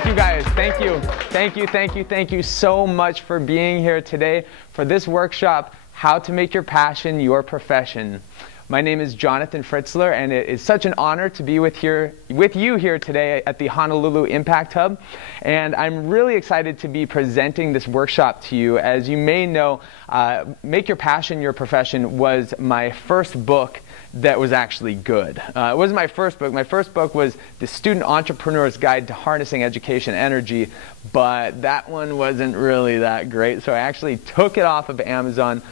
Thank you guys. Thank you. Thank you, thank you, thank you so much for being here today for this workshop, How to Make Your Passion Your Profession. My name is Jonathan Fritzler, and it is such an honor to be with you here today at the Honolulu Impact Hub. And I'm really excited to be presenting this workshop to you. As you may know, Make Your Passion Your Profession was my first book that was actually good. It wasn't my first book. My first book was The Student Entrepreneur's Guide to Harnessing Education Energy, but that one wasn't really that great, so I actually took it off of Amazon.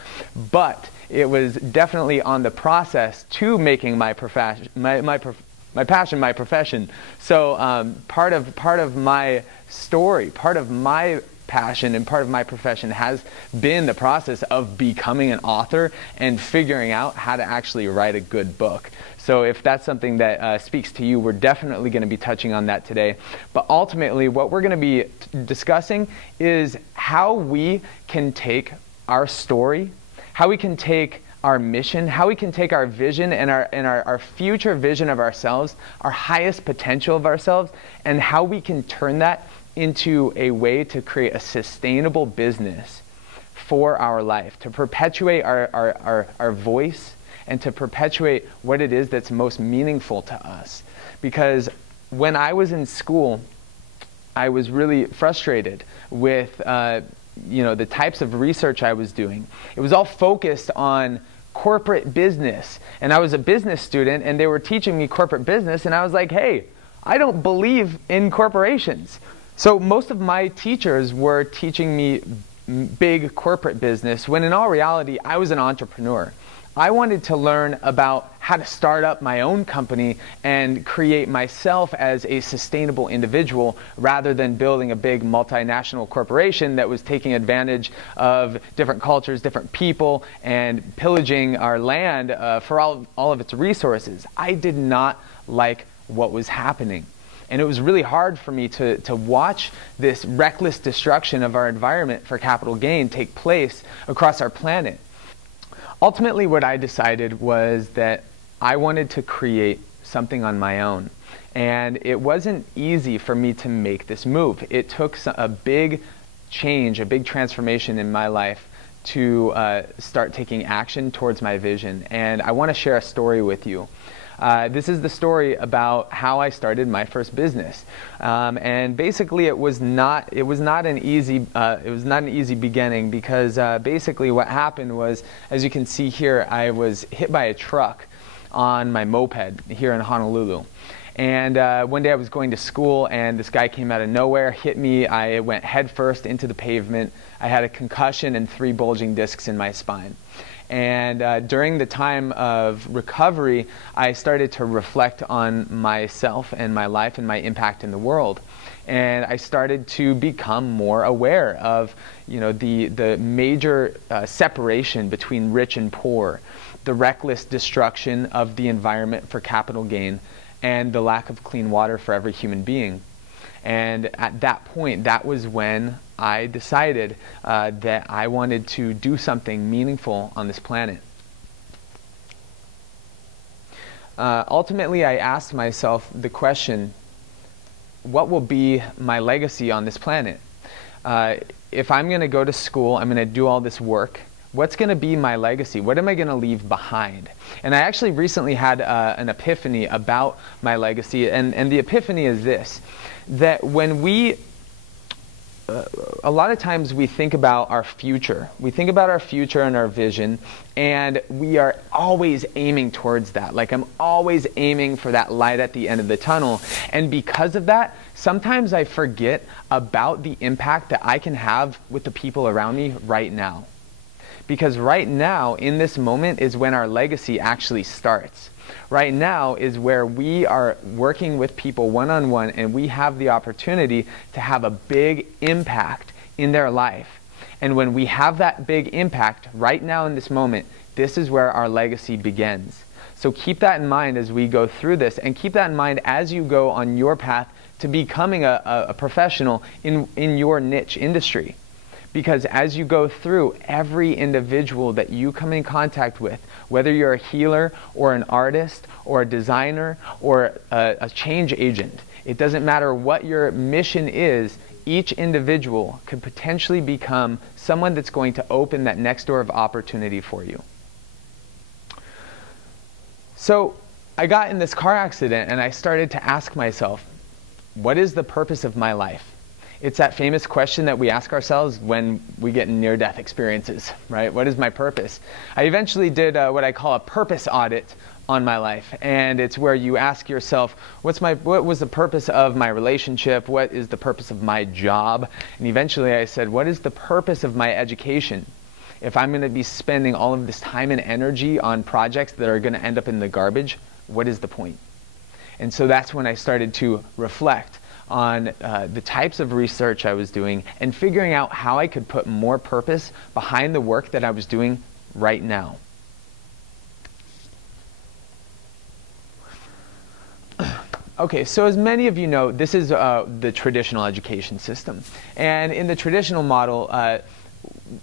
But it was definitely on the process to making my passion my profession. So part of my story, part of my passion and part of my profession has been the process of becoming an author and figuring out how to actually write a good book. So if that's something that speaks to you, we're definitely going to be touching on that today. But ultimately, what we're going to be discussing is how we can take our story, how we can take our mission, how we can take our vision and our future vision of ourselves, our highest potential of ourselves, and how we can turn that into a way to create a sustainable business for our life, to perpetuate our voice and to perpetuate what it is that's most meaningful to us. Because when I was in school, I was really frustrated with the types of research I was doing. It was all focused on corporate business, and I was a business student, and they were teaching me corporate business, and I was like, hey, I don't believe in corporations. So most of my teachers were teaching me big corporate business, when in all reality, I was an entrepreneur. I wanted to learn about how to start up my own company and create myself as a sustainable individual rather than building a big multinational corporation that was taking advantage of different cultures, different people, and pillaging our land for all of its resources. I did not like what was happening. And it was really hard for me to watch this reckless destruction of our environment for capital gain take place across our planet. Ultimately, what I decided was that I wanted to create something on my own. And it wasn't easy for me to make this move. It took a big change, a big transformation in my life to start taking action towards my vision. And I want to share a story with you. This is the story about how I started my first business, and basically it was not an easy beginning, because basically what happened was, as you can see here, I was hit by a truck on my moped here in Honolulu. And one day I was going to school, and this guy came out of nowhere, hit me. I went headfirst into the pavement. I had a concussion and 3 bulging discs in my spine. And during the time of recovery, I started to reflect on myself and my life and my impact in the world. And I started to become more aware of, the major separation between rich and poor, the reckless destruction of the environment for capital gain, and the lack of clean water for every human being. And at that point, that was when I decided that I wanted to do something meaningful on this planet. Ultimately, I asked myself the question, what will be my legacy on this planet? If I'm going to go to school, I'm going to do all this work, what's going to be my legacy? What am I going to leave behind? And I actually recently had an epiphany about my legacy, and the epiphany is this, that when a lot of times we think about our future. We think about our future and our vision, and we are always aiming towards that. Like, I'm always aiming for that light at the end of the tunnel. And because of that, sometimes I forget about the impact that I can have with the people around me right now. Because right now, in this moment, is when our legacy actually starts. Right now is where we are working with people one-on-one, and we have the opportunity to have a big impact in their life. And when we have that big impact right now in this moment, this is where our legacy begins. So keep that in mind as we go through this, and keep that in mind as you go on your path to becoming a professional in your niche industry. Because as you go through, every individual that you come in contact with, whether you're a healer or an artist or a designer or a change agent, it doesn't matter what your mission is, each individual could potentially become someone that's going to open that next door of opportunity for you. So I got in this car accident and I started to ask myself, what is the purpose of my life? It's that famous question that we ask ourselves when we get near-death experiences, right? What is my purpose? I eventually did what I call a purpose audit on my life, and it's where you ask yourself, what was the purpose of my relationship? What is the purpose of my job? And eventually I said, what is the purpose of my education? If I'm going to be spending all of this time and energy on projects that are going to end up in the garbage, what is the point? And so that's when I started to reflect on the types of research I was doing and figuring out how I could put more purpose behind the work that I was doing right now. Okay, so as many of you know, this is the traditional education system. And in the traditional model,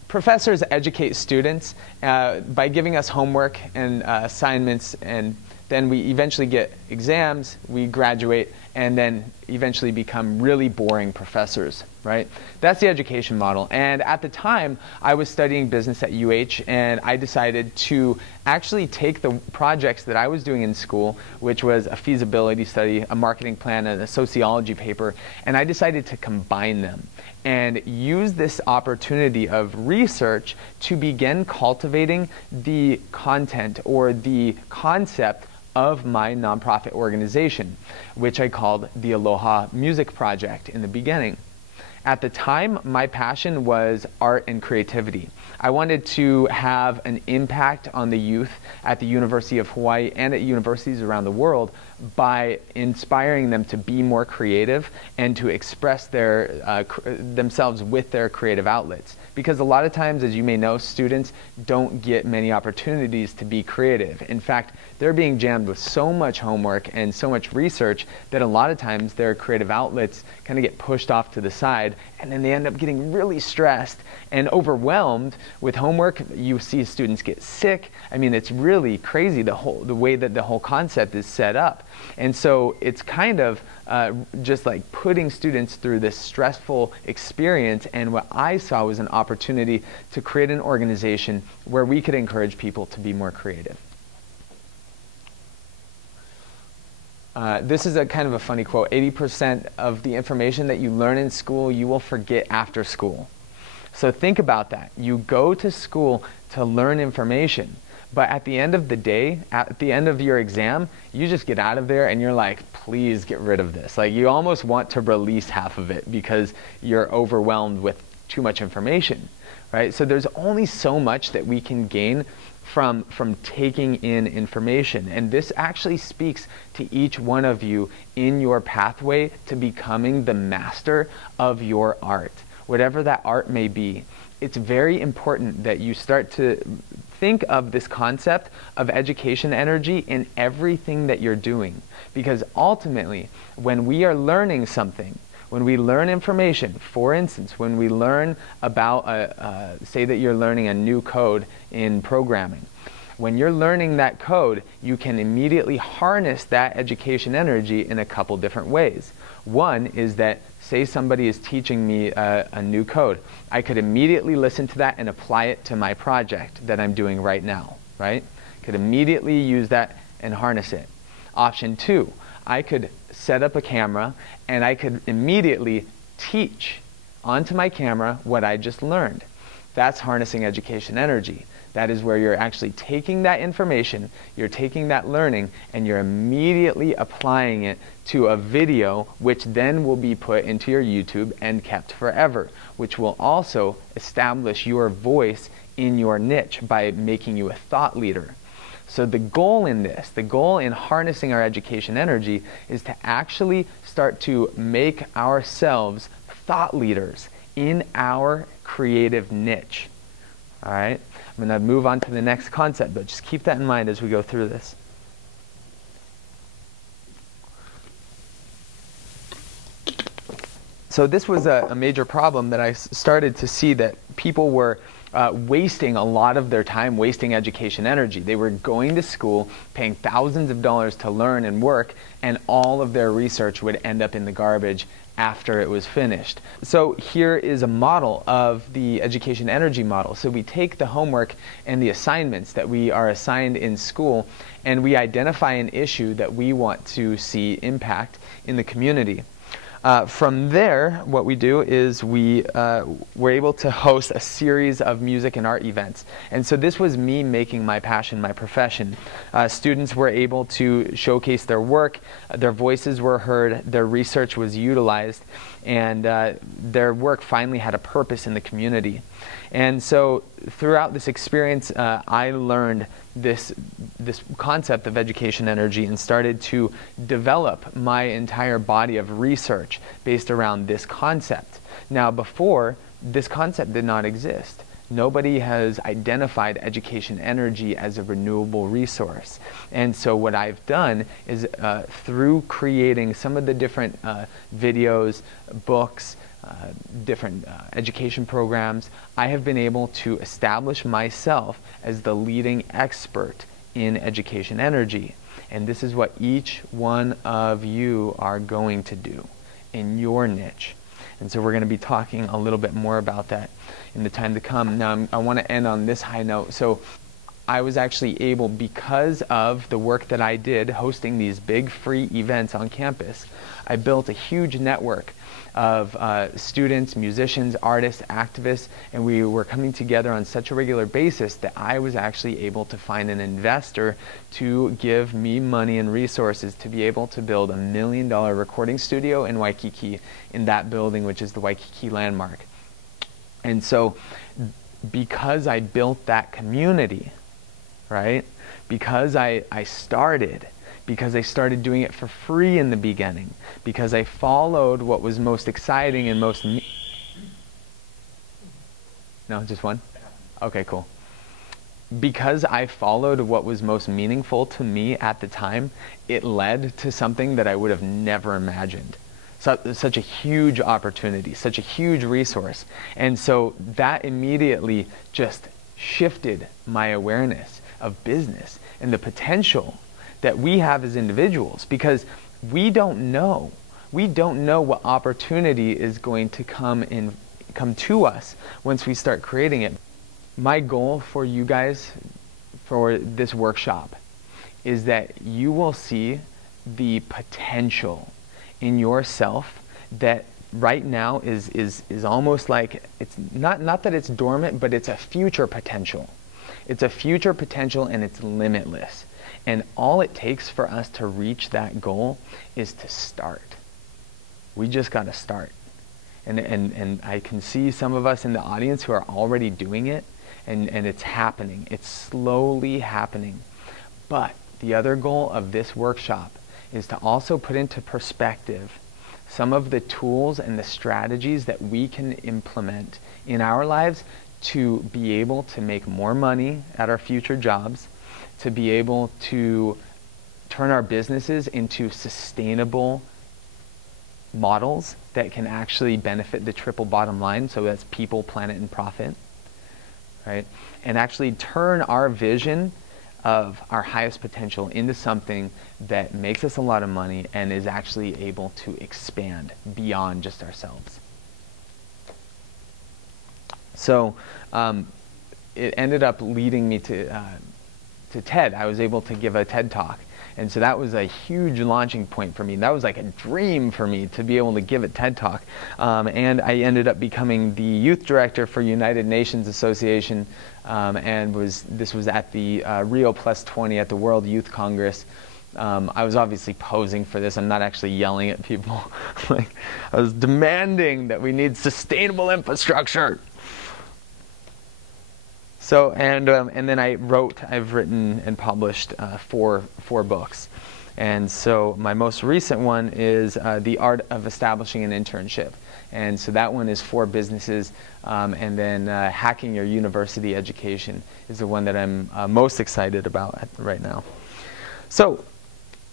professors educate students by giving us homework and assignments, and then we eventually get exams, we graduate, and then eventually become really boring professors, right? That's the education model. And at the time, I was studying business at UH, and I decided to actually take the projects that I was doing in school, which was a feasibility study, a marketing plan, and a sociology paper, and I decided to combine them and use this opportunity of research to begin cultivating the content or the concept of my nonprofit organization, which I called the Aloha Music Project in the beginning. At the time, my passion was art and creativity. I wanted to have an impact on the youth at the University of Hawaii and at universities around the world by inspiring them to be more creative and to express themselves with their creative outlets. Because a lot of times, as you may know, students don't get many opportunities to be creative. In fact, they're being jammed with so much homework and so much research that a lot of times their creative outlets kind of get pushed off to the side, and then they end up getting really stressed and overwhelmed with homework. You see students get sick. I mean, it's really crazy the way that the whole concept is set up. And so it's kind of just like putting students through this stressful experience, and what I saw was an opportunity to create an organization where we could encourage people to be more creative. This is a kind of a funny quote. 80% of the information that you learn in school, you will forget after school. So think about that. You go to school to learn information, but at the end of the day, at the end of your exam, you just get out of there and you're like, please get rid of this. Like, you almost want to release half of it because you're overwhelmed with too much information, right? So there's only so much that we can gain from taking in information. And this actually speaks to each one of you in your pathway to becoming the master of your art, whatever that art may be. It's very important that you start to think of this concept of education energy in everything that you're doing. Because ultimately, when we are learning something, when we learn information, for instance, when we learn about, say that you're learning a new code in programming, when you're learning that code, you can immediately harness that education energy in a couple different ways. One is that, say somebody is teaching me a new code, I could immediately listen to that and apply it to my project that I'm doing right now, right? Could immediately use that and harness it. Option two, I could set up a camera and I could immediately teach onto my camera what I just learned. That's harnessing education energy. That is where you're actually taking that information, you're taking that learning, and you're immediately applying it to a video, which then will be put into your YouTube and kept forever, which will also establish your voice in your niche by making you a thought leader. So the goal in this, the goal in harnessing our education energy, is to actually start to make ourselves thought leaders in our creative niche. All right? I'm going to move on to the next concept, but just keep that in mind as we go through this. So this was a major problem that I started to see, that people were wasting a lot of their time, wasting education energy. They were going to school, paying thousands of dollars to learn and work, and all of their research would end up in the garbage after it was finished. So here is a model of the education energy model. So we take the homework and the assignments that we are assigned in school, and we identify an issue that we want to see impact in the community. From there, what we do is we're able to host a series of music and art events. And so this was me making my passion my profession. Students were able to showcase their work, their voices were heard, their research was utilized, and their work finally had a purpose in the community. And so throughout this experience, I learned this concept of education energy and started to develop my entire body of research based around this concept. Now, before, this concept did not exist. Nobody has identified education energy as a renewable resource. And so what I've done is through creating some of the different videos, books, different education programs, I have been able to establish myself as the leading expert in education energy. And this is what each one of you are going to do in your niche. And so we're going to be talking a little bit more about that in the time to come. Now, I want to end on this high note. So I was actually able, because of the work that I did hosting these big free events on campus, I built a huge network of students, musicians, artists, activists, and we were coming together on such a regular basis that I was actually able to find an investor to give me money and resources to be able to build $1 million recording studio in Waikiki, in that building, which is the Waikiki Landmark. And so because I built that community, right, because I started doing it for free in the beginning, because I followed what was most exciting and most... No, just one? Okay, cool. Because I followed what was most meaningful to me at the time, it led to something that I would have never imagined. Such a huge opportunity, such a huge resource. And so that immediately just shifted my awareness of business and the potential that we have as individuals, because we don't know what opportunity is going to come to us once we start creating it. My goal for you guys for this workshop is that you will see the potential in yourself that right now is almost like, it's not that it's dormant, but it's a future potential. It's a future potential, and it's limitless. And all it takes for us to reach that goal is to start. We just got to start. And I can see some of us in the audience who are already doing it, and it's happening. It's slowly happening. But the other goal of this workshop is to also put into perspective some of the tools and the strategies that we can implement in our lives to be able to make more money at our future jobs, to be able to turn our businesses into sustainable models that can actually benefit the triple bottom line, so that's people, planet, and profit, right? And actually turn our vision of our highest potential into something that makes us a lot of money and is actually able to expand beyond just ourselves. So it ended up leading me to TED. I was able to give a TED Talk. And so that was a huge launching point for me. That was like a dream for me to be able to give a TED Talk. And I ended up becoming the youth director for United Nations Association, and this was at the Rio Plus 20 at the World Youth Congress. I was obviously posing for this. I'm not actually yelling at people. Like, I was demanding that we need sustainable infrastructure. So, and then I've written and published four books. And so my most recent one is The Art of Establishing an Internship. And so that one is for businesses. And then Hacking Your University Education is the one that I'm most excited about right now. So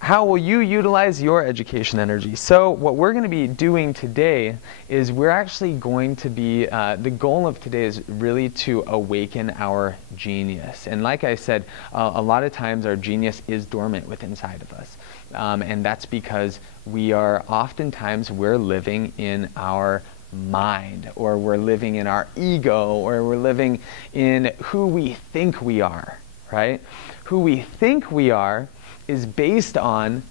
How will you utilize your education energy? So what we're going to be doing today is we're actually going to be, the goal of today is really to awaken our genius. And like I said, a lot of times our genius is dormant within inside of us. And that's because oftentimes we're living in our mind, or we're living in our ego, or we're living in who we think we are, right? Who we think we are is based on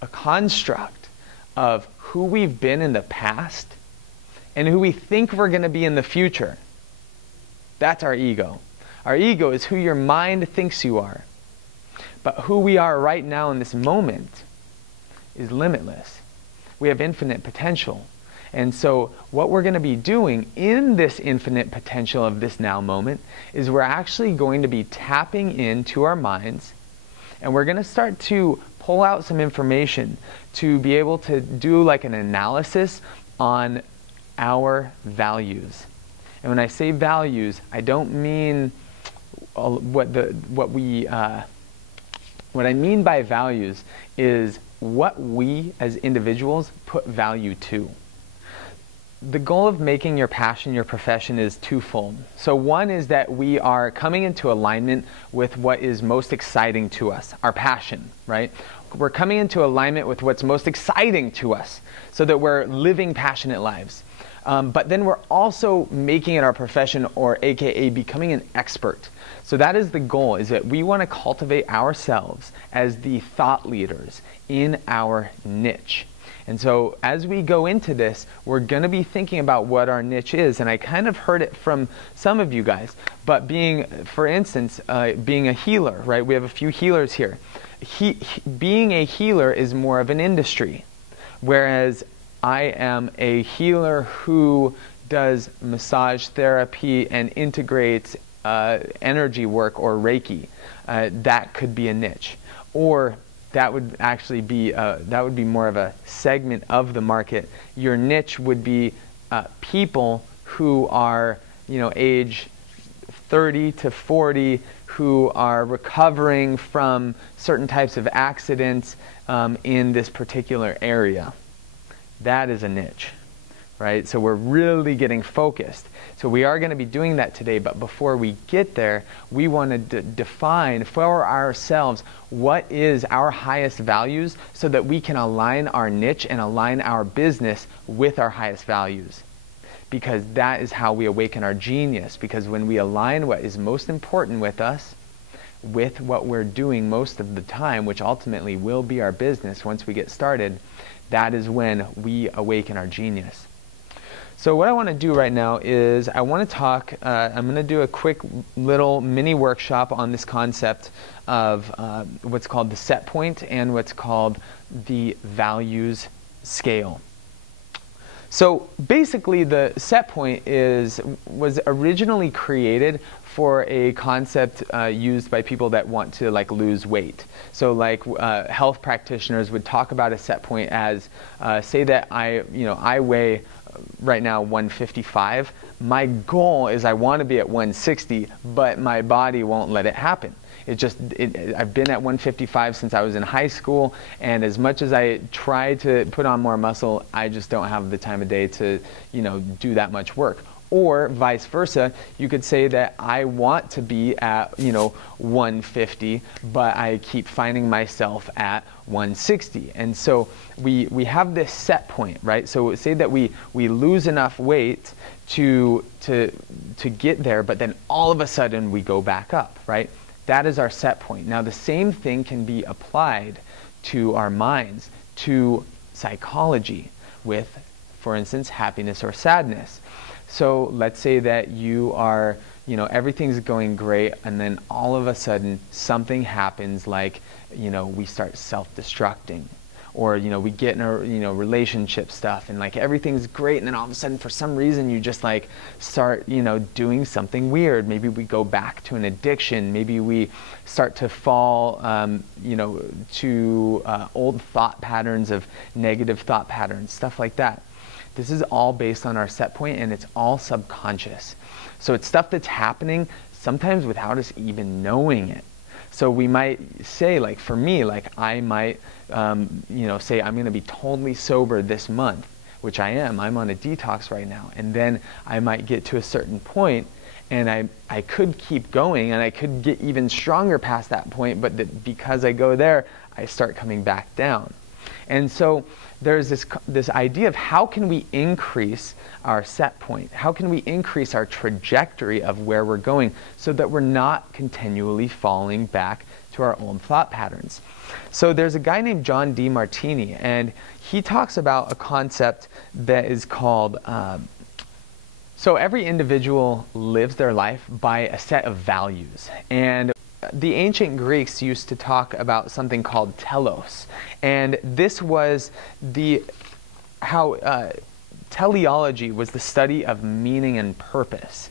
a construct of who we've been in the past and who we think we're going to be in the future. That's our ego. Our ego is who your mind thinks you are. But who we are right now in this moment is limitless. We have infinite potential. And so what we're going to be doing in this infinite potential of this now moment is we're actually going to be tapping into our minds, and we're going to start to pull out some information to be able to do like an analysis on our values. And when I say values, I don't mean what I mean by values is what we as individuals put value to. The goal of making your passion your profession is twofold. So one is that we are coming into alignment with what is most exciting to us, our passion, right? We're coming into alignment with what's most exciting to us so that we're living passionate lives. But then we're also making it our profession, or AKA becoming an expert. So that is the goal, is that we want to cultivate ourselves as the thought leaders in our niche. And so as we go into this, we're going to be thinking about what our niche is. And I kind of heard it from some of you guys. But for instance, being a healer, right? We have a few healers here. Being a healer is more of an industry. Whereas I am a healer who does massage therapy and integrates energy work or Reiki. That could be a niche. Or that would actually be more of a segment of the market. Your niche would be people who are, age 30 to 40, who are recovering from certain types of accidents in this particular area. That is a niche, right? So we're really getting focused. So we are going to be doing that today, but before we get there, we want to define for ourselves what is our highest values so that we can align our niche and align our business with our highest values. Because that is how we awaken our genius. Because when we align what is most important with us, with what we're doing most of the time, which ultimately will be our business once we get started, that is when we awaken our genius. So what I want to do right now is I want to talk, I'm going to do a quick little mini workshop on this concept of what's called the set point and what's called the values scale. So basically the set point was originally created for a concept used by people that want to lose weight. So health practitioners would talk about a set point as, say that I weigh right now 155. My goal is I want to be at 160, but my body won't let it happen. I've been at 155 since I was in high school, and as much as I try to put on more muscle, I just don't have the time of day to, do that much work. Or vice versa, you could say that I want to be at 150, but I keep finding myself at 160. And so we have this set point, right? So say that we lose enough weight to get there, but then all of a sudden we go back up, right? That is our set point. Now the same thing can be applied to our minds, to psychology with, for instance, happiness or sadness. So let's say that you are, everything's going great, and then all of a sudden something happens, like, we start self-destructing, or we get in a relationship stuff, and everything's great, and then all of a sudden for some reason you just start doing something weird. Maybe we go back to an addiction. Maybe we start to fall to old thought patterns of negative thought patterns, stuff like that. This is all based on our set point, and it's all subconscious. So it's stuff that's happening sometimes without us even knowing it. So we might say, like for me, like I might, say I'm going to be totally sober this month, which I am. I'm on a detox right now. And then I might get to a certain point, and I could keep going, and I could get even stronger past that point, but because I go there, I start coming back down. And so there's this idea of how can we increase our set point? How can we increase our trajectory of where we're going so that we're not continually falling back to our old thought patterns? So there's a guy named John D. Martini, and he talks about a concept that is called, so every individual lives their life by a set of values. And the ancient Greeks used to talk about something called telos, and this was teleology was the study of meaning and purpose.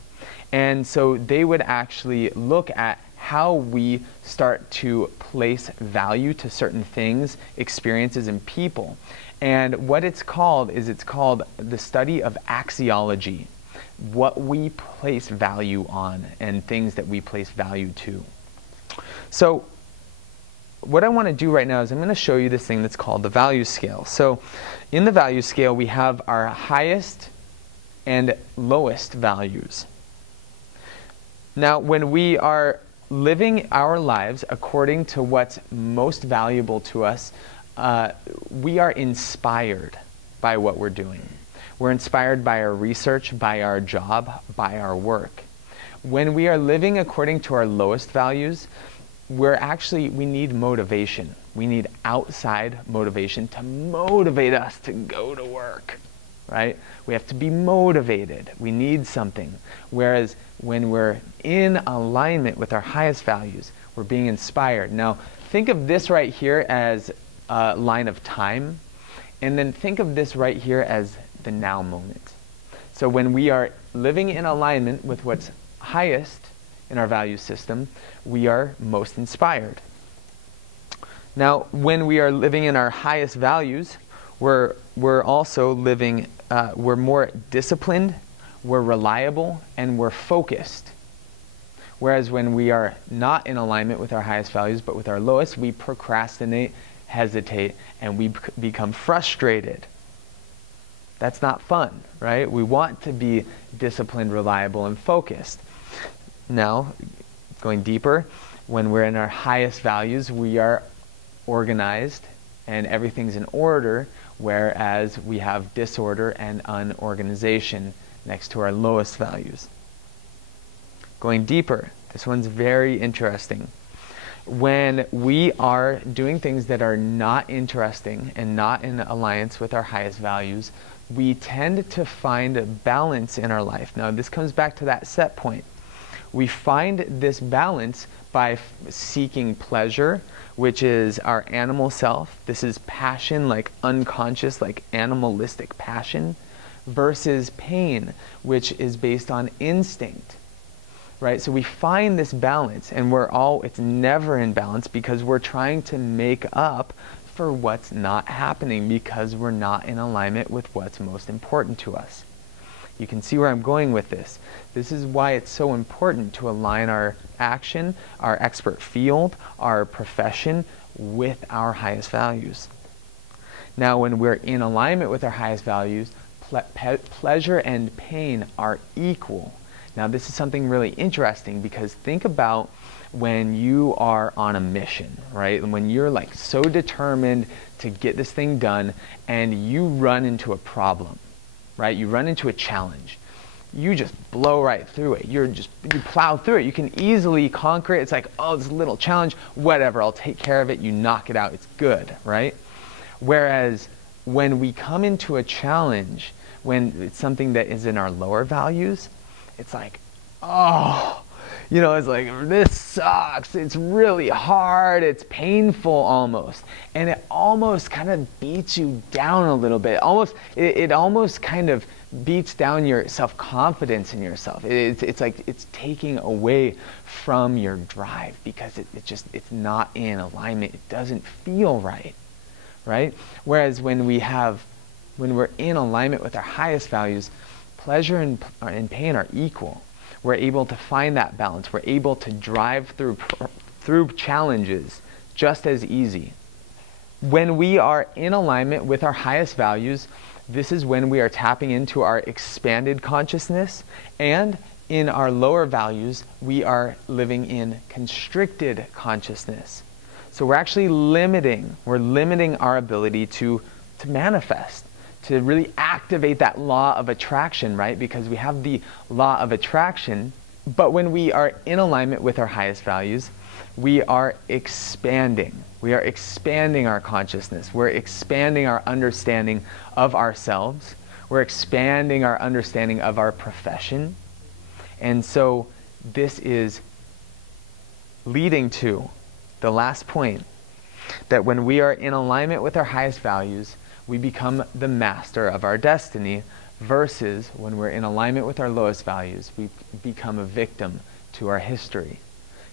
And so they would actually look at how we start to place value to certain things, experiences, and people. And what it's called the study of axiology, what we place value on and things that we place value to. So what I want to do right now is I'm going to show you this thing that's called the value scale. So in the value scale, we have our highest and lowest values. Now, when we are living our lives according to what's most valuable to us, we are inspired by what we're doing. We're inspired by our research, by our job, by our work. When we are living according to our lowest values, we need motivation. We need outside motivation to motivate us to go to work, right? We have to be motivated. We need something. Whereas when we're in alignment with our highest values, we're being inspired. Now, think of this right here as a line of time, and then think of this right here as the now moment. So when we are living in alignment with what's highest in our value system, we are most inspired. Now, when we are living in our highest values, we're also living, we're more disciplined, we're reliable, and we're focused. Whereas when we are not in alignment with our highest values, but with our lowest, we procrastinate, hesitate, and we become frustrated. That's not fun, right? We want to be disciplined, reliable, and focused. Now, going deeper, when we're in our highest values, we are organized and everything's in order, whereas we have disorder and unorganization next to our lowest values. Going deeper, this one's very interesting. When we are doing things that are not interesting and not in alliance with our highest values, we tend to find a balance in our life. Now, this comes back to that set point. We find this balance by seeking pleasure, which is our animal self. This is passion, like unconscious, like animalistic passion, versus pain, which is based on instinct, right? So we find this balance, and it's never in balance because we're trying to make up for what's not happening because we're not in alignment with what's most important to us. You can see where I'm going with this. This is why it's so important to align our action, our expert field, our profession with our highest values. Now, when we're in alignment with our highest values, pleasure and pain are equal. Now, this is something really interesting because think about when you are on a mission, right? When you're like so determined to get this thing done and you run into a problem, right? You run into a challenge. You just blow right through it. You plow through it. You can easily conquer it. It's like, oh, this little challenge, whatever, I'll take care of it. You knock it out. It's good, right? Whereas when we come into a challenge, when it's something that is in our lower values, it's like, oh, it's like, this sucks. It's really hard. It's painful almost. And it almost kind of beats you down a little bit. It almost kind of beats down your self-confidence in yourself. It's like it's taking away from your drive because it's not in alignment. It doesn't feel right, right? Whereas when we're in alignment with our highest values, pleasure and pain are equal. We're able to find that balance. We're able to drive through through challenges just as easy. When we are in alignment with our highest values, this is when we are tapping into our expanded consciousness, and in our lower values, we are living in constricted consciousness. So we're actually limiting our ability to manifest, to really activate that law of attraction, right? Because we have the law of attraction, but when we are in alignment with our highest values, we are expanding. We are expanding our consciousness. We're expanding our understanding of ourselves. We're expanding our understanding of our profession. And so this is leading to the last point, that when we are in alignment with our highest values, we become the master of our destiny, versus when we're in alignment with our lowest values, we become a victim to our history.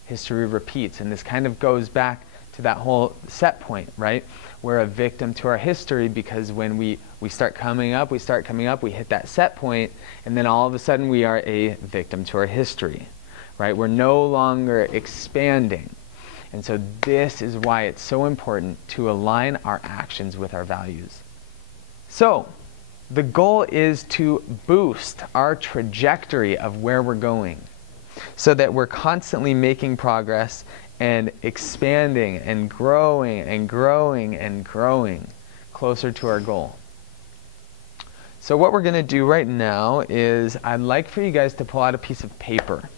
History repeats, and this kind of goes back to that whole set point, right? We're a victim to our history because when we start coming up, we hit that set point, and then all of a sudden we are a victim to our history, right? We're no longer expanding. And so this is why it's so important to align our actions with our values. So the goal is to boost our trajectory of where we're going, so that we're constantly making progress and expanding and growing and growing and growing closer to our goal. So what we're going to do right now is I'd like for you guys to pull out a piece of paper.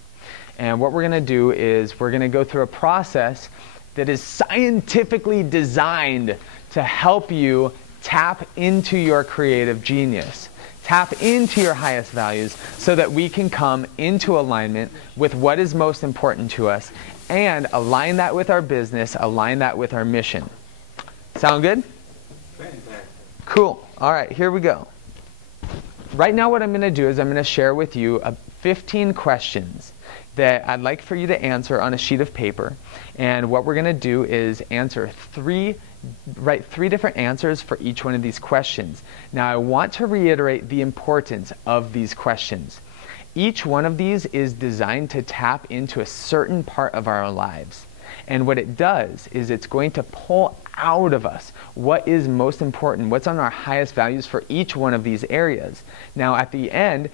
And what we're going to do is we're going to go through a process that is scientifically designed to help you tap into your creative genius. Tap into your highest values so that we can come into alignment with what is most important to us and align that with our business, align that with our mission. Sound good? Fantastic. Cool. All right, here we go. Right now what I'm going to do is I'm going to share with you 15 questions that I'd like for you to answer on a sheet of paper. And what we're going to do is write three different answers for each one of these questions. Now I want to reiterate the importance of these questions. Each one of these is designed to tap into a certain part of our lives. And what it does is it's going to pull out of us what is most important, what's on our highest values for each one of these areas. Now at the end,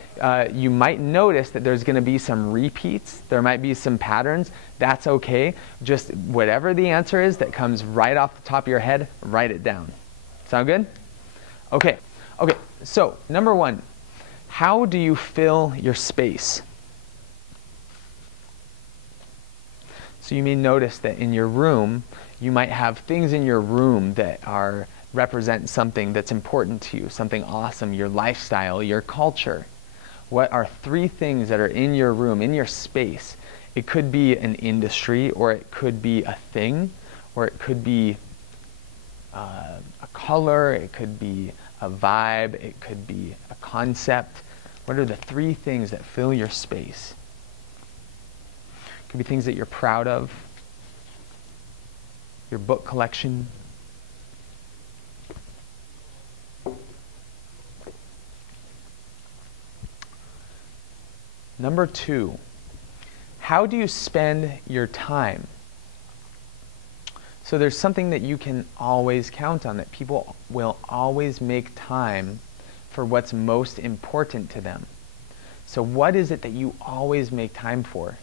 you might notice that there's going to be some repeats, there might be some patterns. That's okay. Just whatever the answer is that comes right off the top of your head, write it down. Sound good? Okay. So number one, how do you fill your space? So you may notice that in your room, you might have things in your room that represent something that's important to you, something awesome, your lifestyle, your culture. What are 3 things that are in your room, in your space? It could be an industry, or it could be a thing, or it could be a color, it could be a vibe, it could be a concept. What are the 3 things that fill your space? It could be things that you're proud of, your book collection. Number 2, how do you spend your time? So there's something that you can always count on, that people will always make time for what's most important to them. So what is it that you always make time for?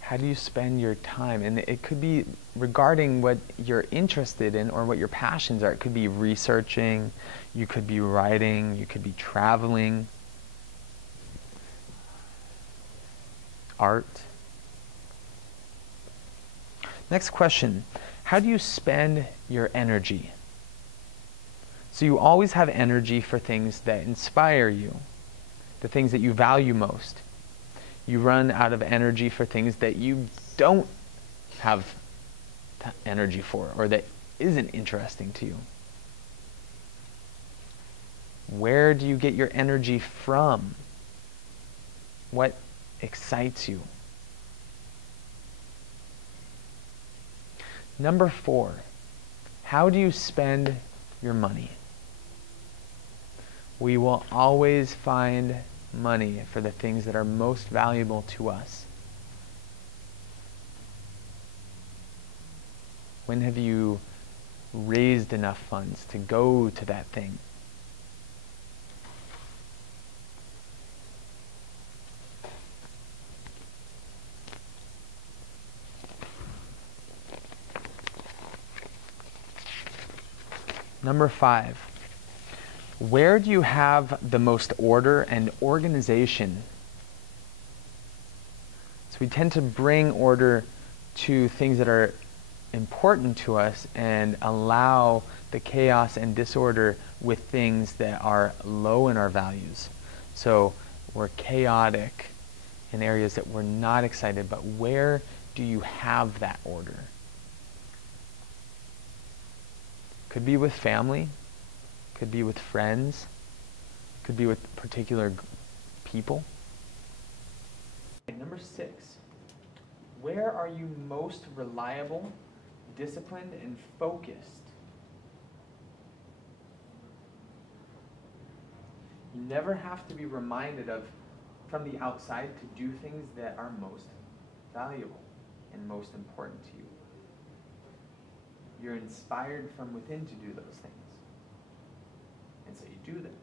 How do you spend your time? And it could be regarding what you're interested in or what your passions are. It could be researching, you could be writing, you could be traveling, art. Next question, how do you spend your energy? So you always have energy for things that inspire you, the things that you value most. You run out of energy for things that you don't have energy for, or that isn't interesting to you. Where do you get your energy from? What excites you? Number 4, How do you spend your money? We will always find money for the things that are most valuable to us. When have you raised enough funds to go to that thing? Number 5, where do you have the most order and organization? So we tend to bring order to things that are important to us and allow the chaos and disorder with things that are low in our values. So we're chaotic in areas that we're not excited, but where do you have that order? Could be with family, could be with friends, could be with particular people. Number 6, where are you most reliable, disciplined, and focused? You never have to be reminded of, from the outside, to do things that are most valuable and most important to you. You're inspired from within to do those things. And so you do them.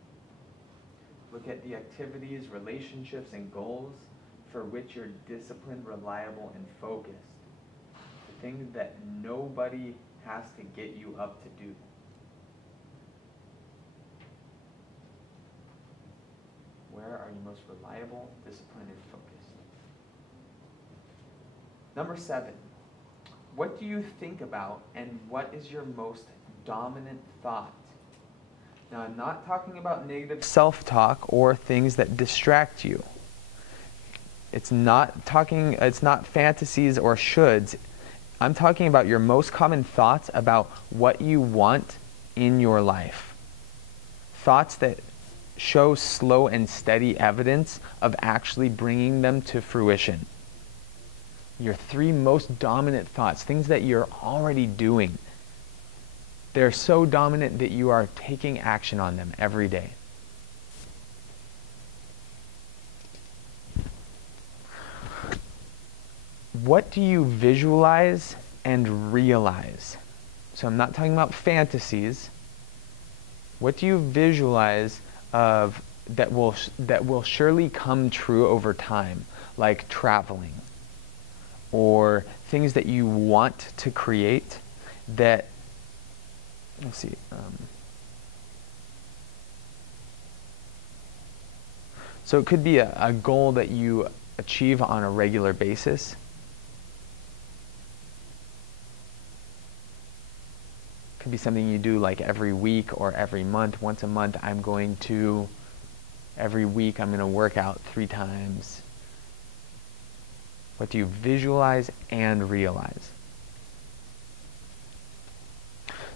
Look at the activities, relationships, and goals for which you're disciplined, reliable, and focused. The things that nobody has to get you up to do. Where are you most reliable, disciplined, and focused? Number 7. What do you think about, and what is your most dominant thought? Now, I'm not talking about negative self-talk or things that distract you. It's not fantasies or shoulds. I'm talking about your most common thoughts about what you want in your life. Thoughts that show slow and steady evidence of actually bringing them to fruition. Your 3 most dominant thoughts, things that you're already doing. They're so dominant that you are taking action on them every day. What do you visualize and realize? So I'm not talking about fantasies. What do you visualize of that will surely come true over time, like traveling, or things that you want to create that, let's see, so it could be a goal that you achieve on a regular basis. Could be something you do like every week or every month. Once a month, every week I'm going to work out 3 times. What do you visualize and realize?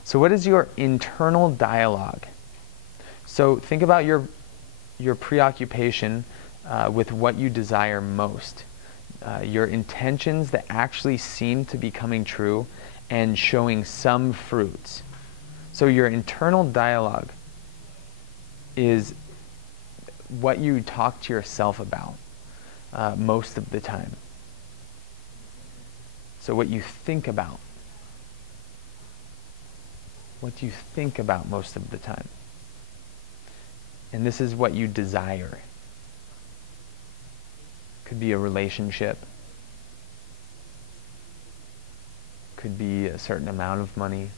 So what is your internal dialogue? So think about your preoccupation with what you desire most. Your intentions that actually seem to be coming true and showing some fruits. So your internal dialogue is what you talk to yourself about most of the time. So what you think about. What do you think about most of the time? And this is what you desire. Could be a relationship. Could be a certain amount of money.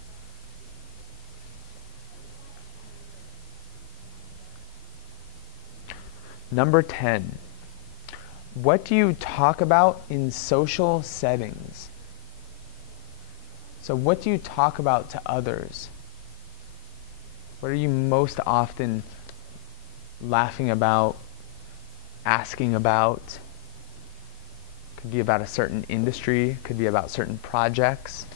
Number 10. What do you talk about in social settings? So what do you talk about to others? What are you most often laughing about, asking about? Could be about a certain industry, could be about certain projects.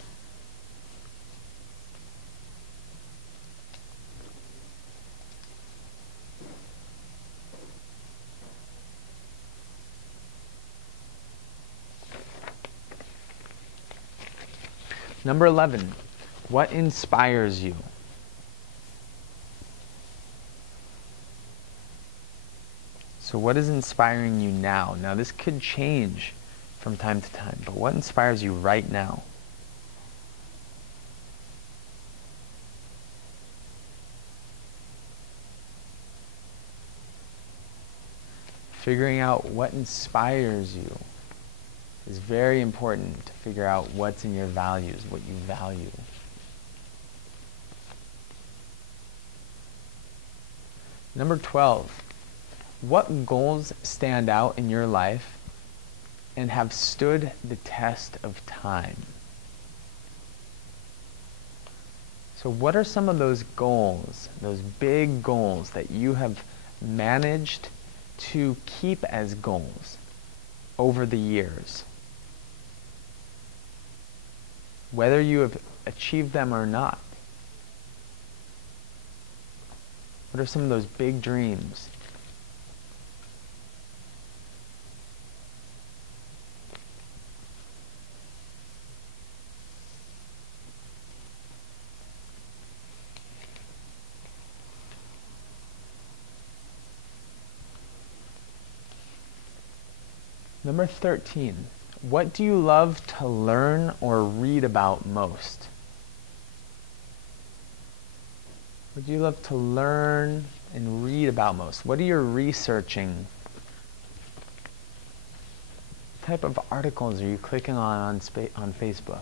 Number 11, What inspires you? So what is inspiring you now? Now this could change from time to time, but what inspires you right now? Figuring out what inspires you is very important, to figure out what's in your values, what you value. Number 12, what goals stand out in your life and have stood the test of time? So what are some of those goals, those big goals that you have managed to keep as goals over the years? Whether you have achieved them or not. What are some of those big dreams? Number 13, what do you love to learn or read about most? What do you love to learn and read about most? What are you researching? What type of articles are you clicking on Facebook?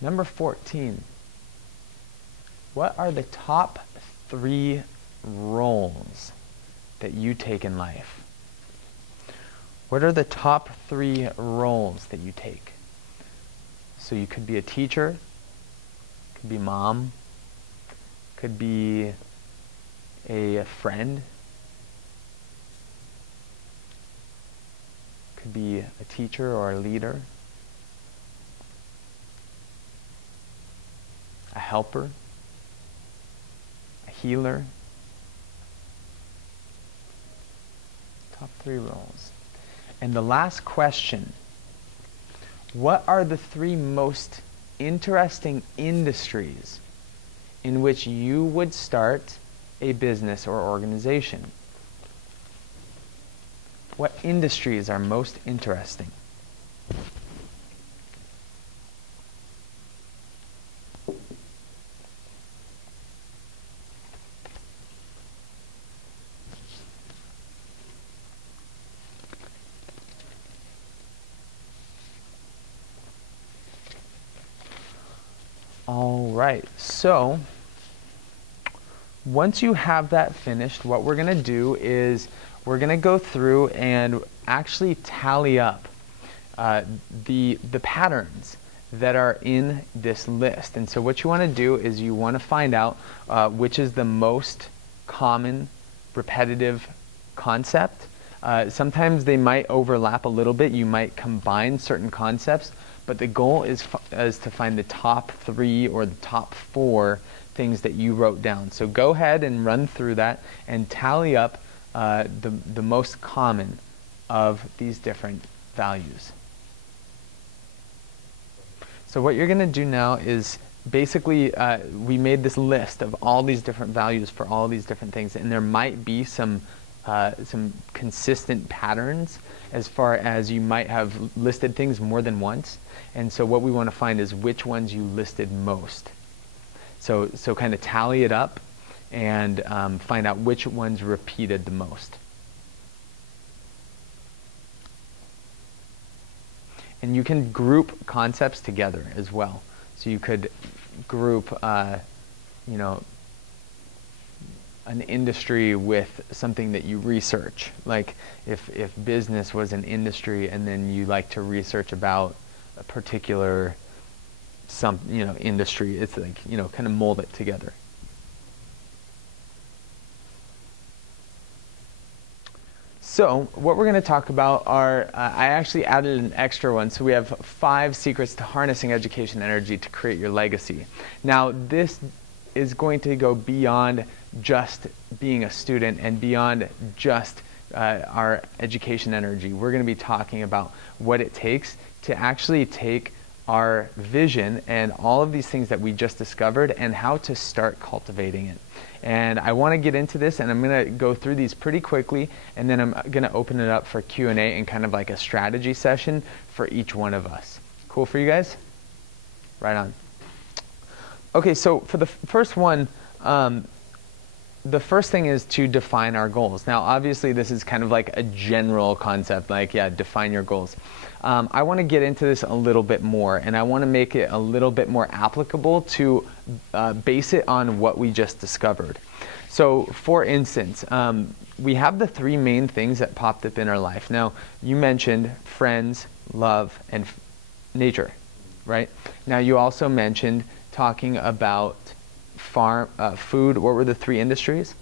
Number 14, what are the top 3 roles that you take in life? What are the top 3 roles that you take? So you could be a teacher, could be mom, could be a friend, could be a teacher or a leader, a helper, a healer. Top 3 roles. And the last question, what are the 3 most interesting industries in which you would start a business or organization? What industries are most interesting? All right, so once you have that finished, what we're going to do is we're going to go through and actually tally up the patterns that are in this list. And so what you want to do is you want to find out which is the most common repetitive concept. Sometimes they might overlap a little bit. You might combine certain concepts, but the goal is to find the top 3 or the top 4 things that you wrote down. So go ahead and run through that and tally up the most common of these different values. So what you're going to do now is basically we made this list of all these different values for all these different things, and there might be some consistent patterns as far as you might have listed things more than once. And so what we want to find is which ones you listed most. So kind of tally it up and find out which ones repeated the most. And you can group concepts together as well. So you could group, you know, an industry with something that you research. Like if business was an industry and then you like to research about a particular industry, it's like, kind of mold it together. So what we're going to talk about are, I actually added an extra one. So we have 5 secrets to harnessing education energy to create your legacy. Now this is going to go beyond just being a student and beyond just our education energy. We're going to be talking about what it takes to actually take our vision and all of these things that we just discovered and how to start cultivating it. And I want to get into this, and I'm going to go through these pretty quickly, and then I'm going to open it up for Q&A and kind of like a strategy session for each one of us. Cool for you guys? Right on. Okay, so for the first one, the first thing is to define our goals. Now, obviously, this is kind of like a general concept, like, yeah, define your goals. I want to get into this a little bit more, and I want to make it a little bit more applicable to base it on what we just discovered. So, for instance, we have the three main things that popped up in our life. Now, you mentioned friends, love, and nature, right? Now, you also mentioned talking about food. What were the three industries?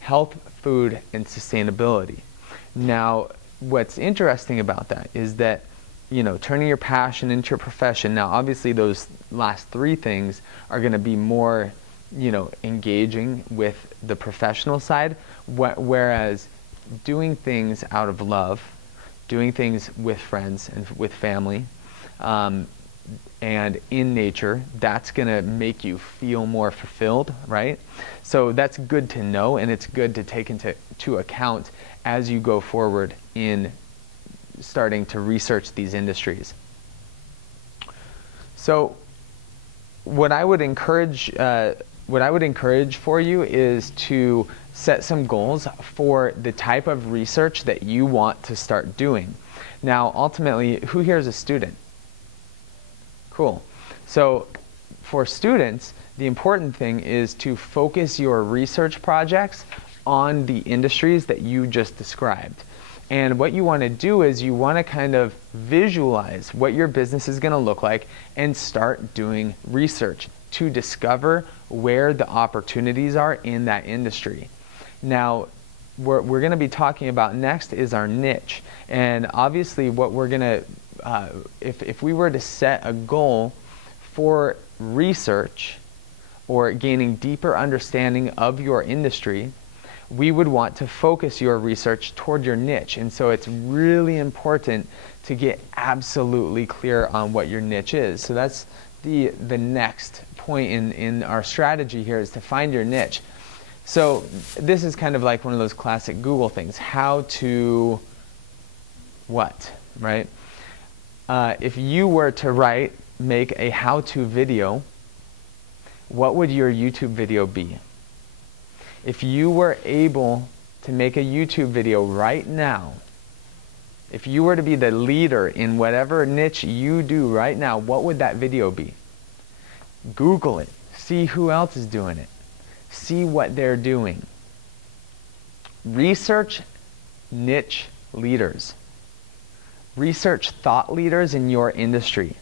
Health, food, and sustainability. Now, what's interesting about that is that, you know, turning your passion into your profession. Now, obviously, those last three things are going to be more, you know, engaging with the professional side, whereas doing things out of love, doing things with friends and with family, and in nature, that's going to make you feel more fulfilled, right? So that's good to know, and it's good to take into account as you go forward in starting to research these industries. So what I would encourage for you is to set some goals for the type of research that you want to start doing. Now, ultimately, who here is a student? Cool. So for students, the important thing is to focus your research projects on the industries that you just described. And what you want to do is you want to kind of visualize what your business is going to look like and start doing research to discover where the opportunities are in that industry. Now, what we're going to be talking about next is our niche. And obviously what we're going to if we were to set a goal for research or gaining deeper understanding of your industry, we would want to focus your research toward your niche. And so it's really important to get absolutely clear on what your niche is. So that's the next point in our strategy here, is to find your niche. So this is kind of like one of those classic Google things. How to what, right? If you were to make a how-to video, what would your YouTube video be? If you were able to make a YouTube video right now, if you were to be the leader in whatever niche you do right now, what would that video be? Google it. See who else is doing it. See what they're doing. Research niche leaders. Research thought leaders in your industry.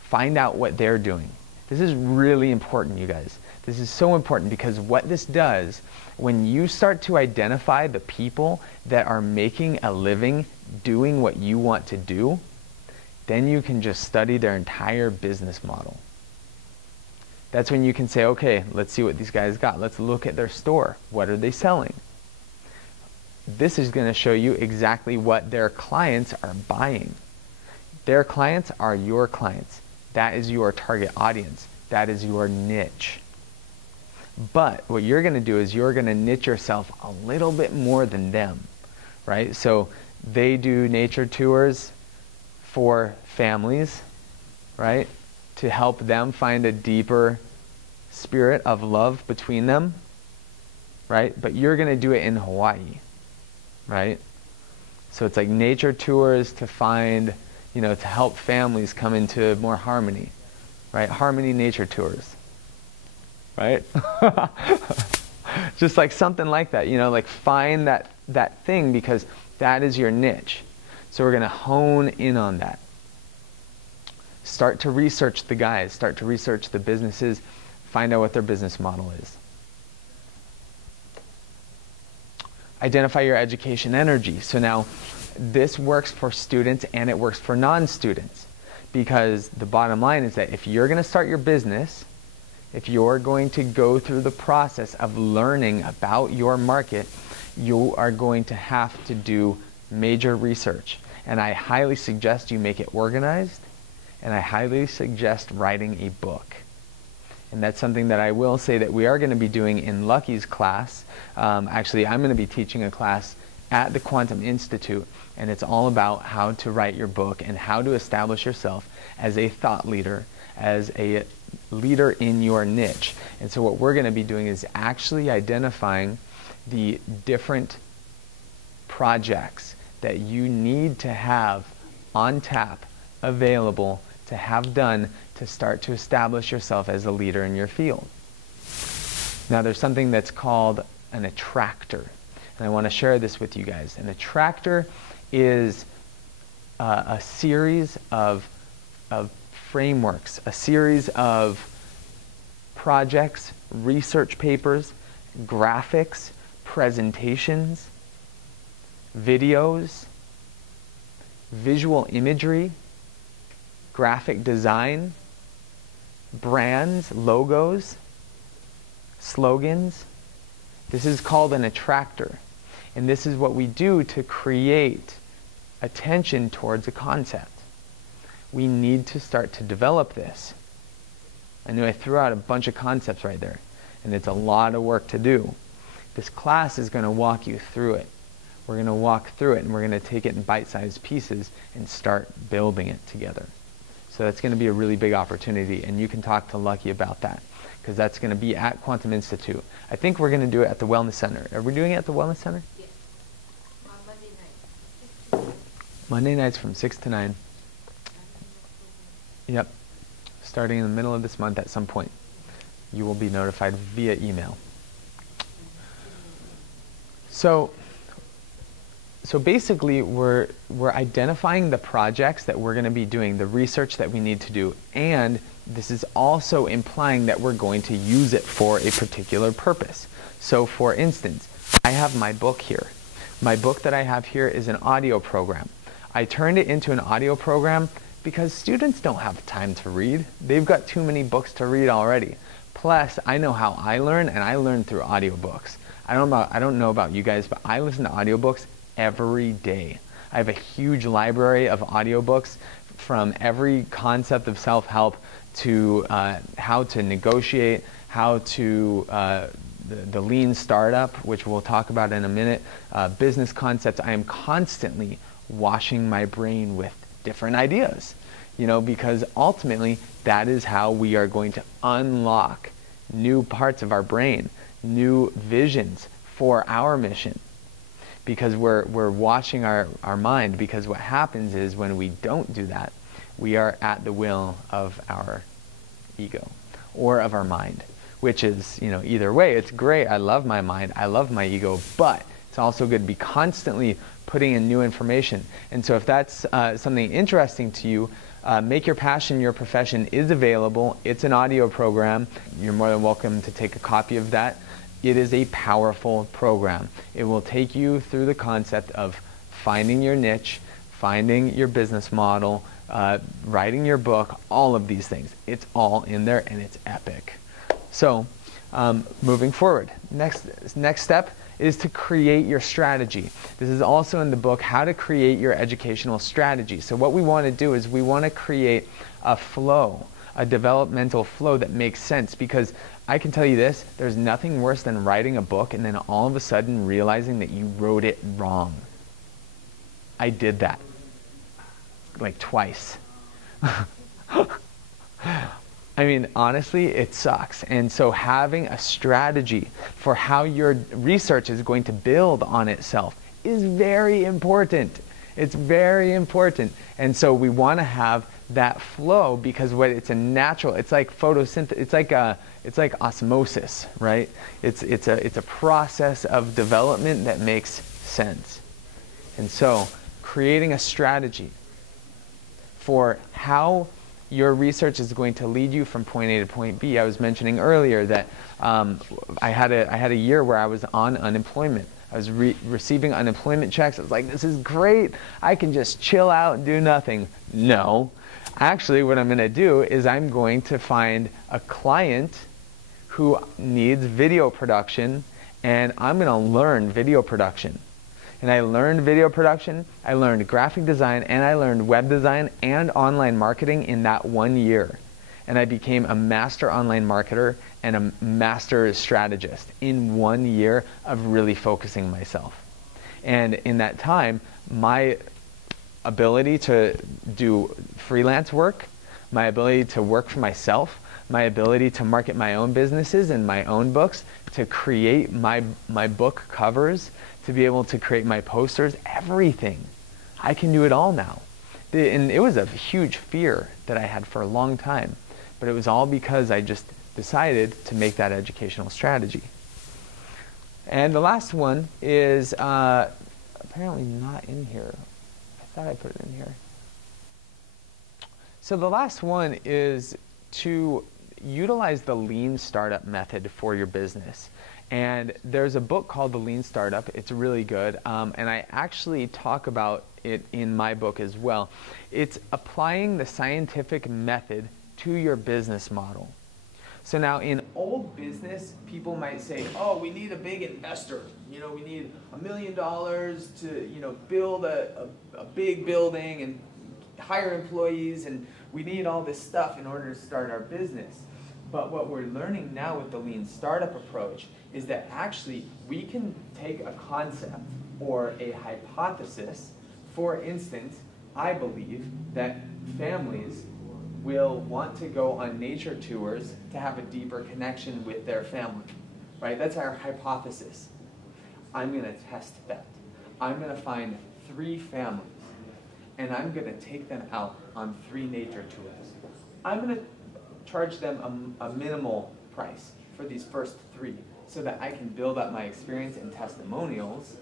Find out what they're doing. This is really important, you guys. This is so important, because what this does, when you start to identify the people that are making a living doing what you want to do, then you can just study their entire business model. That's when you can say, okay, let's see what these guys got. Let's look at their store. What are they selling? This is going to show you exactly what their clients are buying. Their clients are your clients. That is your target audience. That is your niche. But what you're going to do is you're going to niche yourself a little bit more than them, right? So they do nature tours for families, right? To help them find a deeper spirit of love between them, right? But you're going to do it in Hawaii, right? So it's like nature tours to find, you know, to help families come into more harmony, right? Harmony nature tours, right? Just like something like that, you know, like find that thing, because that is your niche. So we're going to hone in on that. Start to research the guys, start to research the businesses, find out what their business model is. Identify your education energy. So now this works for students and it works for non-students, because the bottom line is that if you're going to start your business, if you're going to go through the process of learning about your market, you are going to have to do major research. And I highly suggest you make it organized, and I highly suggest writing a book. And that's something that I will say that we are going to be doing in Lucky's class. Actually, I'm going to be teaching a class at the Quantum Institute, and it's all about how to write your book and how to establish yourself as a thought leader, as a leader in your niche. And so what we're going to be doing is actually identifying the different projects that you need to have on tap, available, to have done to start to establish yourself as a leader in your field. Now there's something that's called an attractor, and I want to share this with you guys. An attractor is a series of frameworks, a series of projects, research papers, graphics, presentations, videos, visual imagery, graphic design, brands, logos, slogans. This is called an attractor. And this is what we do to create attention towards a concept. We need to start to develop this. I know I threw out a bunch of concepts right there, and it's a lot of work to do. This class is going to walk you through it. We're going to walk through it, and we're going to take it in bite-sized pieces and start building it together. So that's going to be a really big opportunity, and you can talk to Lucky about that, because that's going to be at Quantum Institute. I think we're going to do it at the Wellness Center. Are we doing it at the Wellness Center? Yes. On Monday night. Monday nights from 6 to 9. Yep. Starting in the middle of this month at some point. You will be notified via email. So basically, we're identifying the projects that we're going to be doing, the research that we need to do, and this is also implying that we're going to use it for a particular purpose. So for instance, I have my book here. My book that I have here is an audio program. I turned it into an audio program because students don't have time to read. They've got too many books to read already. Plus, I know how I learn, and I learn through audiobooks. I don't know about you guys, but I listen to audiobooks every day. I have a huge library of audiobooks from every concept of self-help to how to negotiate, how to the lean startup, which we'll talk about in a minute, business concepts. I am constantly washing my brain with different ideas, because ultimately that is how we are going to unlock new parts of our brain, new visions for our mission. Because we're watching our mind, because what happens is when we don't do that, we are at the will of our ego or of our mind, which is, either way, it's great. I love my mind, I love my ego, but it's also good to be constantly putting in new information. And so if that's something interesting to you, Make Your Passion Your Profession is available. It's an audio program. You're more than welcome to take a copy of that. It is a powerful program. It will take you through the concept of finding your niche, finding your business model, writing your book, all of these things. It's all in there, and it's epic. So moving forward, next step is to create your strategy. This is also in the book, How to Create Your Educational Strategy. So what we want to do is we want to create a flow, a developmental flow that makes sense, because I can tell you this, there's nothing worse than writing a book and then all of a sudden realizing that you wrote it wrong. I did that like twice. I mean, honestly, it sucks. And so having a strategy for how your research is going to build on itself is very important. It's very important. And so we want to have that flow, because it's a natural, it's like photosynthesis, it's like osmosis, right? It's a process of development that makes sense. And so creating a strategy for how your research is going to lead you from point A to point B. I was mentioning earlier that I had a year where I was on unemployment. I was receiving unemployment checks. I was like, this is great. I can just chill out and do nothing. No. Actually, what I'm going to do is I'm going to find a client who needs video production, and I'm going to learn video production. And I learned video production, I learned graphic design, and I learned web design and online marketing in that 1 year. And I became a master online marketer and a master strategist in 1 year of really focusing myself. And in that time, my ability to do freelance work, my ability to work for myself, my ability to market my own businesses and my own books, to create my book covers, to be able to create my posters, everything. I can do it all now. And it was a huge fear that I had for a long time, but it was all because I just decided to make that educational strategy. And the last one is apparently not in here. I thought I put it in here. So the last one is to utilize the lean startup method for your business. And there's a book called The Lean Startup. It's really good. And I actually talk about it in my book as well. It's applying the scientific method to your business model. So now in old business, people might say, oh, we need a big investor. You know, we need $1 million to, you know, build a big building and hire employees, and we need all this stuff in order to start our business. But what we're learning now with the lean startup approach is that actually we can take a concept or a hypothesis. For instance, I believe that families will want to go on nature tours to have a deeper connection with their family, right? That's our hypothesis. I'm going to test that. I'm going to find 3 families, and I'm going to take them out on 3 nature tours. I'm going to charge them a minimal price for these first 3 so that I can build up my experience and testimonials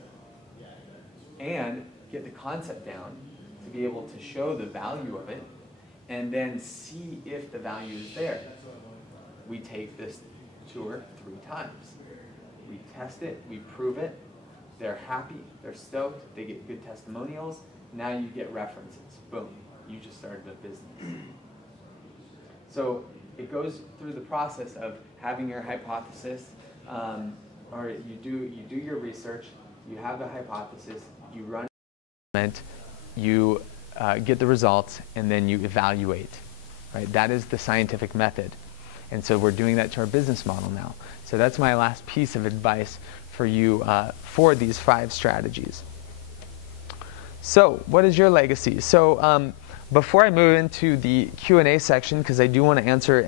and get the concept down to be able to show the value of it and then see if the value is there. We take this tour 3 times. We test it, we prove it, they're happy, they're stoked, they get good testimonials, now you get references. Boom, you just started a business. So it goes through the process of having your hypothesis, or you do your research, you have the hypothesis, you run it, you get the results, and then you evaluate. Right? That is the scientific method. And so we're doing that to our business model now. So that's my last piece of advice for you for these 5 strategies. So what is your legacy? So before I move into the Q&A section, because I do want to answer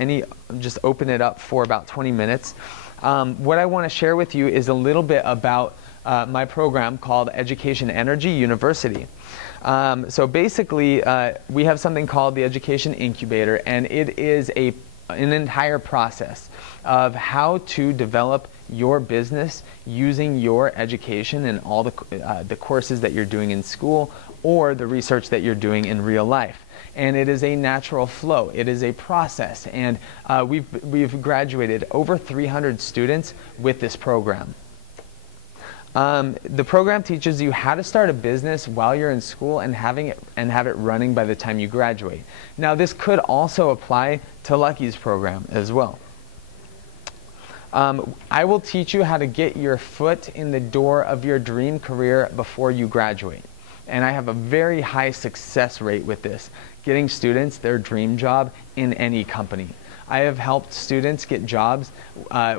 just open it up for about 20 minutes, what I want to share with you is a little bit about my program called Educationenergy University. So basically, we have something called the Education Incubator, and it is an entire process of how to develop your business using your education and all the courses that you're doing in school or the research that you're doing in real life. And it is a natural flow. It is a process, and we've graduated over 300 students with this program. The program teaches you how to start a business while you're in school and have it running by the time you graduate. Now, this could also apply to Lucky's program as well. I will teach you how to get your foot in the door of your dream career before you graduate. And I have a very high success rate with this, getting students their dream job in any company. I have helped students get jobs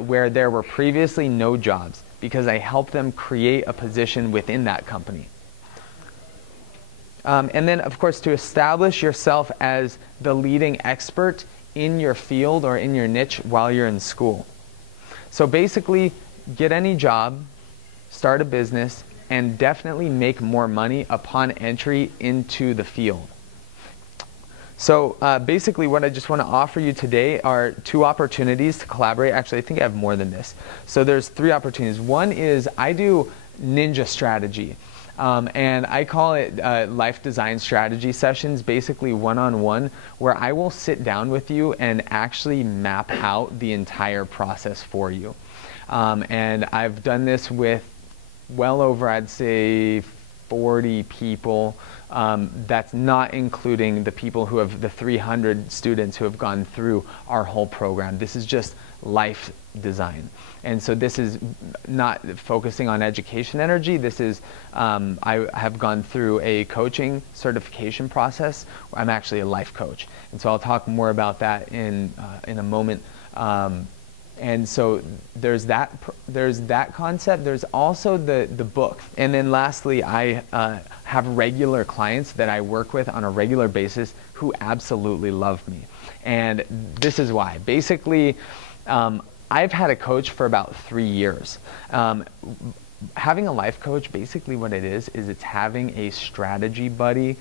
where there were previously no jobs, because I help them create a position within that company. And then, of course, to establish yourself as the leading expert in your field or in your niche while you're in school. So basically, get any job, start a business, and definitely make more money upon entry into the field. So basically what I just want to offer you today are 2 opportunities to collaborate. Actually, I think I have more than this. So there's 3 opportunities. One is I do ninja strategy. And I call it life design strategy sessions, basically one-on-one, where I will sit down with you and actually map out the entire process for you. And I've done this with well over, I'd say, 40 people. That's not including the people who have, the 300 students who have gone through our whole program. This is just life design. And so this is not focusing on education energy. This is, I have gone through a coaching certification process. I'm actually a life coach. And so I'll talk more about that in a moment. And so there's that concept. There's also the book. And then lastly, I have regular clients that I work with on a regular basis who absolutely love me. And this is why. Basically, I've had a coach for about 3 years. Having a life coach, basically what it is it's having a strategy buddy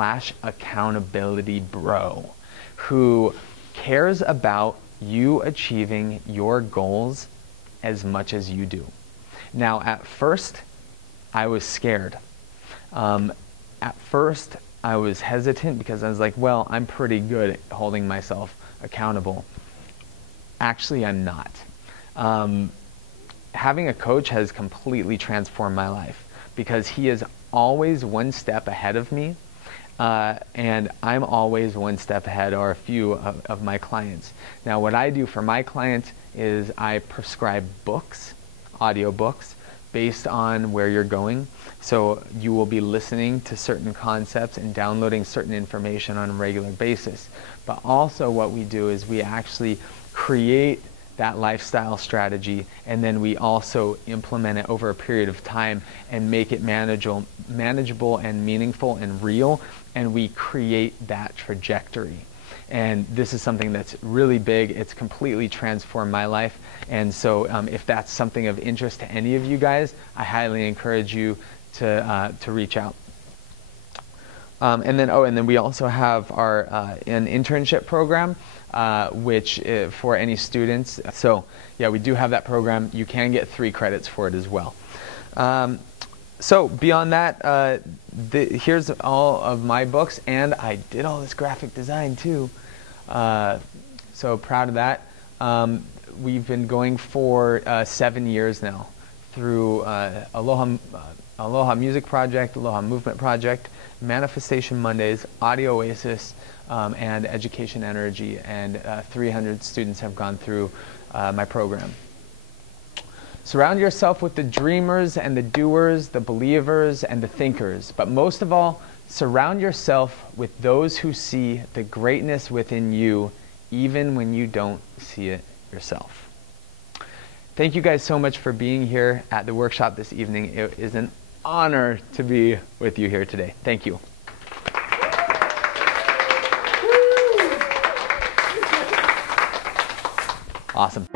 / accountability bro who cares about you achieving your goals as much as you do. Now, at first, I was scared. At first, I was hesitant because I was like, well, I'm pretty good at holding myself accountable. Actually, I'm not. Having a coach has completely transformed my life because he is always one step ahead of me. And I'm always one step ahead, or a few of my clients. Now, what I do for my clients is I prescribe books, audio books, based on where you're going. So you will be listening to certain concepts and downloading certain information on a regular basis. But also what we do is we actually create that lifestyle strategy, and then we also implement it over a period of time and make it manageable and meaningful and real, and we create that trajectory. And this is something that's really big. It's completely transformed my life. And so if that's something of interest to any of you guys, I highly encourage you to reach out. And then we also have our an internship program, which for any students. So yeah, we do have that program. You can get 3 credits for it as well. So beyond that, here's all of my books, and I did all this graphic design too. So proud of that. We've been going for 7 years now through Aloha Music Project, Aloha Movement Project, Manifestation Mondays, Audio Oasis, and Educationenergy, and 300 students have gone through my program. Surround yourself with the dreamers and the doers, the believers and the thinkers, but most of all, surround yourself with those who see the greatness within you, even when you don't see it yourself. Thank you guys so much for being here at the workshop this evening. It is an honor to be with you here today. Thank you. Awesome.